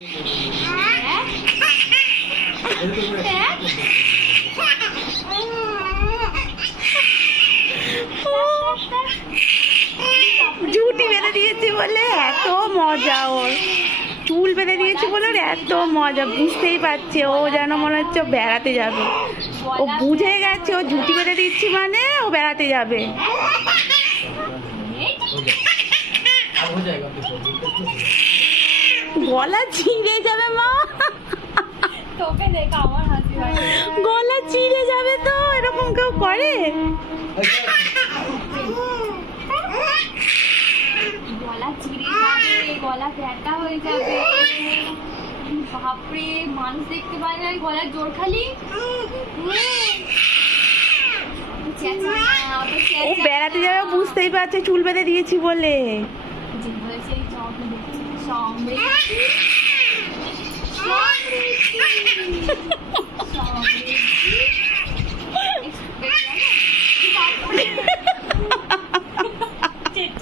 ঝুটি বেঁধে দিয়েছি বলে এত মজা, ওর চুল বেঁধে দিয়েছি বলে ওর এত মজা। বুঝতেই পারছে ও, যেন মনে হচ্ছে বেড়াতে যাবে। ও বুঝে গেছে ও ঝুটি বেঁধে দিচ্ছি মানে ও বেড়াতে যাবে। গলা ছিঁড়ে যাবে মা, তোকে দেখ আমার হাসি পাচ্ছে। গলা ছিঁড়ে যাবে তো, এরকম কেউ করে? গলা ছিঁড়ে যাবে, গলা ব্যথা হয়ে যাবে। বাপরে, মানুষ দেখতে পায় না গলার জোর খালি। ও বেড়াতে যাবে বুঝতেই পারছে চুল বেঁধে দিয়েছি বলে।